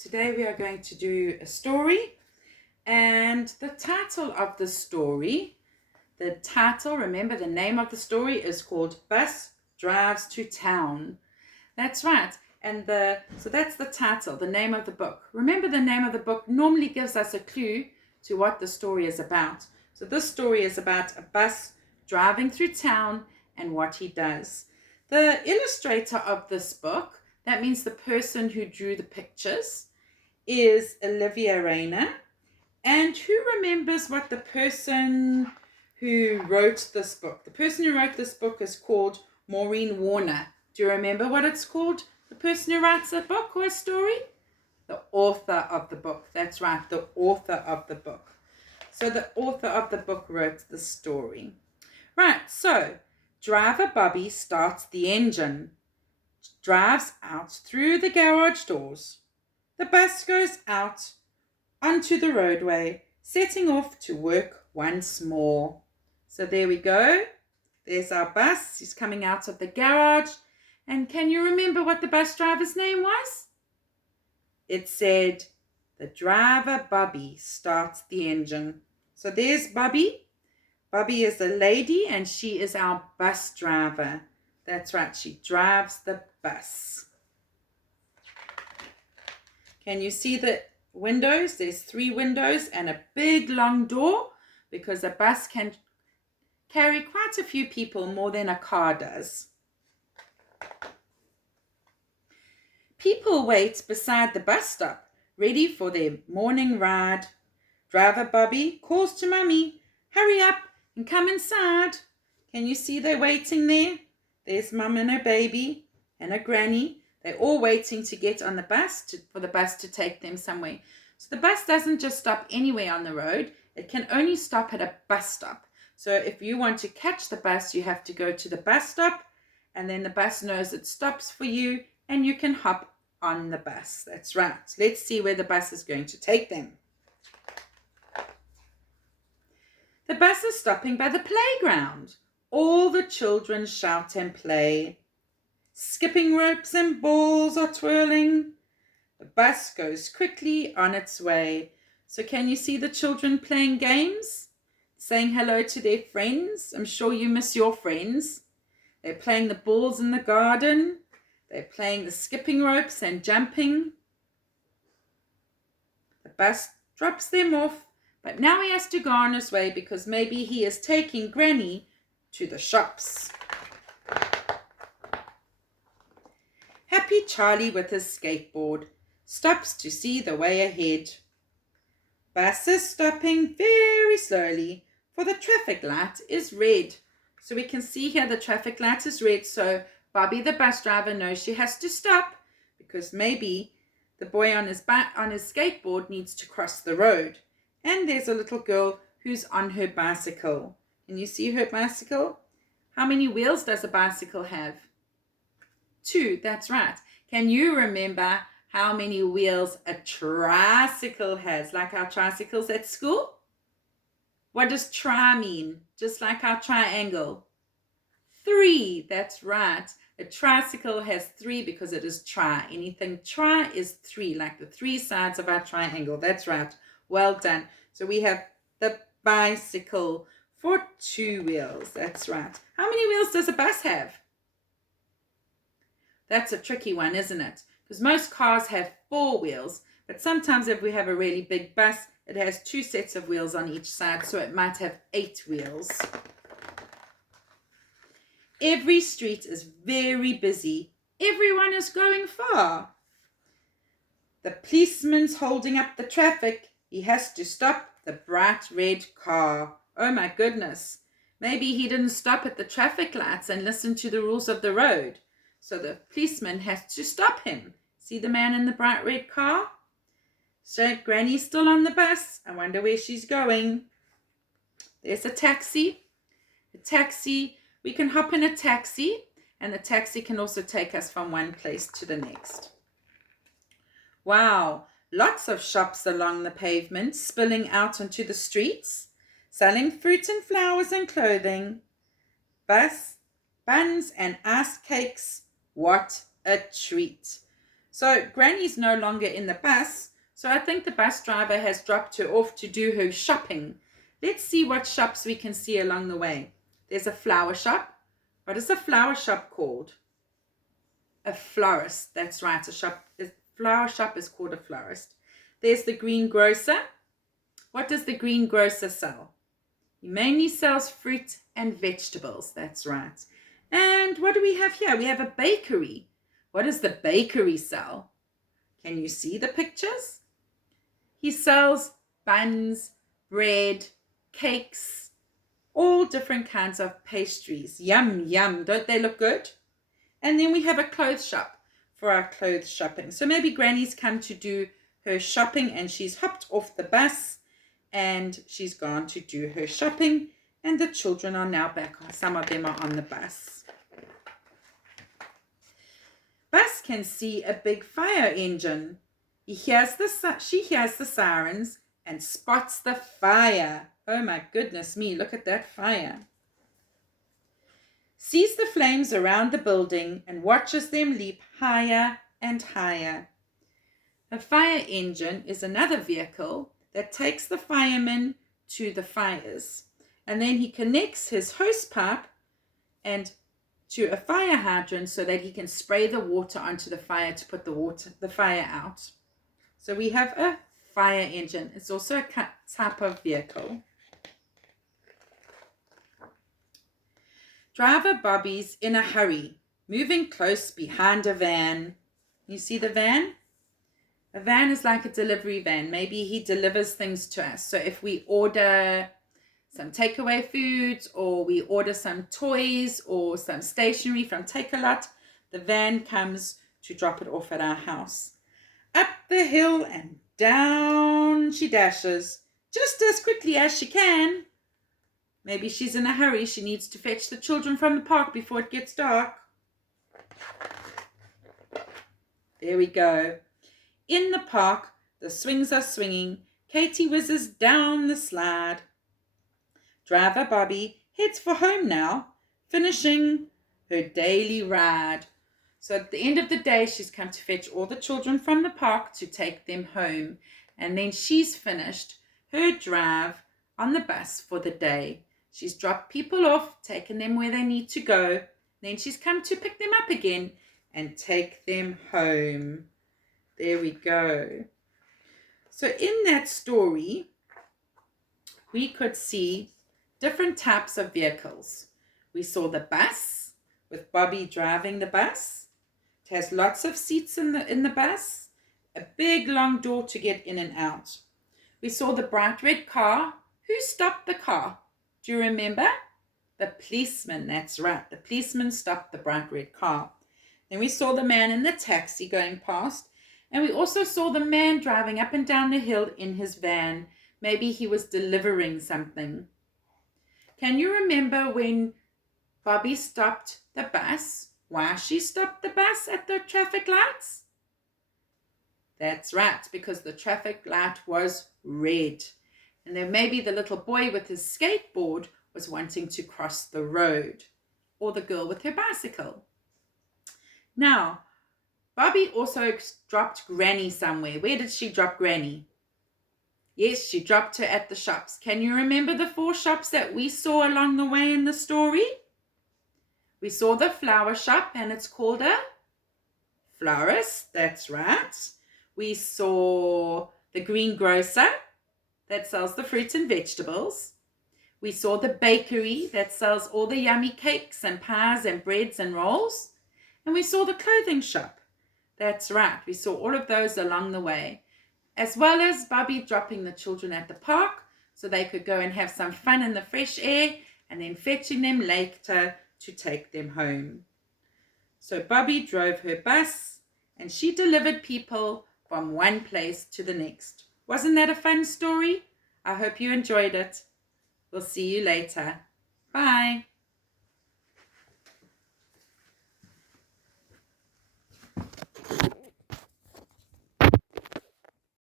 Today we are going to do a story, and the title of the story, remember the name of the story is called Bus Drives to Town. That's right. So that's the title, the name of the book. Remember, the name of the book normally gives us a clue to what the story is about. So this story is about a bus driving through town and what he does. The illustrator of this book, that means the person who drew the pictures, is Olivia Rayner. And who remembers what the person who wrote this book? The person who wrote this book is called Maureen Warner. Do you remember what it's called? The person who writes a book or a story? The author of the book. That's right, the author of the book. So the author of the book wrote the story. Right, so driver Bobby starts the engine, drives out through the garage doors. The bus goes out onto the roadway, setting off to work once more. So there we go. There's our bus. He's coming out of the garage. And can you remember what the bus driver's name was? It said, the driver Bobby starts the engine. So there's Bobby. Bobby is a lady and she is our bus driver. That's right, she drives the bus. Can you see the windows? There's 3 windows and a big long door, because a bus can carry quite a few people, more than a car does. People wait beside the bus stop, ready for their morning ride. Driver Bobby calls to Mummy, hurry up and come inside. Can you see they're waiting there? There's Mum and her baby and her granny. They're all waiting to get on the bus for the bus to take them somewhere. So the bus doesn't just stop anywhere on the road. It can only stop at a bus stop. So if you want to catch the bus, you have to go to the bus stop, and then the bus knows it stops for you and you can hop on the bus. That's right. Let's see where the bus is going to take them. The bus is stopping by the playground. All the children shout and play. Skipping ropes and balls are twirling. The bus goes quickly on its way. So can you see the children playing games? Saying hello to their friends? I'm sure you miss your friends. They're playing the balls in the garden. They're playing the skipping ropes and jumping. The bus drops them off, but now he has to go on his way because maybe he is taking Granny to the shops. Happy Charlie with his skateboard stops to see the way ahead. Bus is stopping very slowly, for the traffic light is red. So we can see here the traffic light is red, so Bobby the bus driver knows she has to stop because maybe the boy on his skateboard needs to cross the road. And there's a little girl who's on her bicycle. Can you see her bicycle? How many wheels does a bicycle have? 2, that's right. Can you remember how many wheels a tricycle has, like our tricycles at school? What does tri mean? Just like our triangle. 3, that's right. A tricycle has 3 because it is tri. Anything tri is 3, like the 3 sides of our triangle. That's right. Well done. So we have the bicycle for 2 wheels. That's right. How many wheels does a bus have? That's a tricky one, isn't it? Because most cars have 4 wheels, but sometimes if we have a really big bus, it has 2 sets of wheels on each side, so it might have 8 wheels. Every street is very busy. Everyone is going far. The policeman's holding up the traffic. He has to stop the bright red car. Oh my goodness. Maybe he didn't stop at the traffic lights and listen to the rules of the road. So the policeman has to stop him. See the man in the bright red car? So Granny's still on the bus. I wonder where she's going. There's a taxi. We can hop in a taxi, and the taxi can also take us from one place to the next. Wow, lots of shops along the pavement, spilling out onto the streets, selling fruit and flowers and clothing. Buns and ice cakes. What a treat. So Granny's no longer in the bus, so I think the bus driver has dropped her off to do her shopping. Let's see what shops we can see along the way. There's a flower shop. What is a flower shop called? A florist. That's right. A flower shop is called a florist. There's the greengrocer. What does the greengrocer sell? He mainly sells fruit and vegetables. That's right. And what do we have here? We have a bakery. What does the bakery sell? Can you see the pictures? He sells buns, bread, cakes, all different kinds of pastries. Yum, yum. Don't they look good? And then we have a clothes shop for our clothes shopping. So maybe Granny's come to do her shopping and she's hopped off the bus and she's gone to do her shopping, and the children are now back. Some of them are on the bus. Bus can see a big fire engine. She hears the sirens and spots the fire. Oh my goodness me, look at that fire. Sees the flames around the building and watches them leap higher and higher. A fire engine is another vehicle that takes the fireman to the fires. And then he connects his hose pipe and to a fire hydrant so that he can spray the water onto the fire to put the fire out. So we have a fire engine. It's also a type of vehicle. Driver Bobby's in a hurry, moving close behind a van. You see the van? A van is like a delivery van. Maybe he delivers things to us. So if we order some takeaway foods, or we order some toys or some stationery from Take-A-Lot, the van comes to drop it off at our house. Up the hill and down she dashes, just as quickly as she can. Maybe she's in a hurry. She needs to fetch the children from the park before it gets dark. There we go. In the park, the swings are swinging. Katie whizzes down the slide. Driver Bobby heads for home now, finishing her daily ride. So at the end of the day, she's come to fetch all the children from the park to take them home. And then she's finished her drive on the bus for the day. She's dropped people off, taken them where they need to go. Then she's come to pick them up again and take them home. There we go. So in that story, we could see different types of vehicles. We saw the bus with Bobby driving the bus. It has lots of seats in the bus, a big long door to get in and out. We saw the bright red car. Who stopped the car? Do you remember? The policeman, that's right. The policeman stopped the bright red car. Then we saw the man in the taxi going past. And we also saw the man driving up and down the hill in his van. Maybe he was delivering something. Can you remember when Bobby stopped the bus? Why she stopped the bus at the traffic lights? That's right, because the traffic light was red. And then maybe the little boy with his skateboard was wanting to cross the road, or the girl with her bicycle. Now, Bobby also dropped Granny somewhere. Where did she drop Granny? Yes, she dropped her at the shops. Can you remember the 4 shops that we saw along the way in the story? We saw the flower shop, and it's called a florist. That's right. We saw the greengrocer that sells the fruits and vegetables. We saw the bakery that sells all the yummy cakes and pies and breads and rolls. And we saw the clothing shop. That's right. We saw all of those along the way, as well as Bobby dropping the children at the park so they could go and have some fun in the fresh air, and then fetching them later to take them home. So Bobby drove her bus and she delivered people from one place to the next. Wasn't that a fun story? I hope you enjoyed it. We'll see you later. Bye.